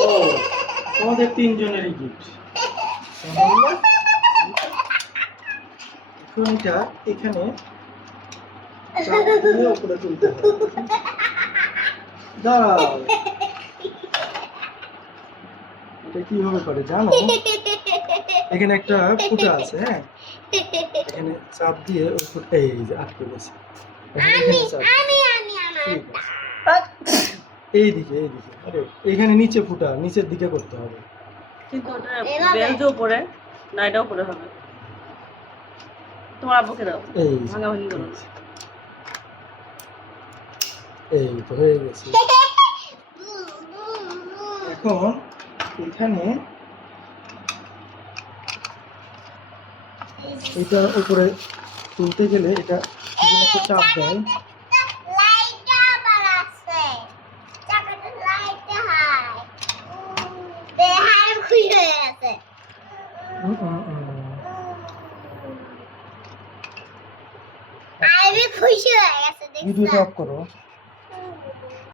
ও তোমাদের তিনজনেরই গিফট। এখন এটা এখানে চাপ দিয়ে উপরে তুলতে হবে। দাঁড়াও, এটা কিভাবে করে জানো? এখানে একটা ফুটা আছে, হ্যাঁ, এখানে চাপ দিয়ে ওই ফুটা এই যে আটকে গেছে। এইদিকে আরে এখানে নিচে ফুটা, নিচের দিকে করতে হবে। কিন্তু ওটা বেলজ উপরে না, এটা উপরে হবে। তোমার আব্বুকে দাও, এই ভাঙাভাঙি করো। এই তো হয়ে গেছে। এখন এখানে এটা উপরে তুলতে গেলে এটা একটা চাপ দেয়। ভিডিওটা অফ করো।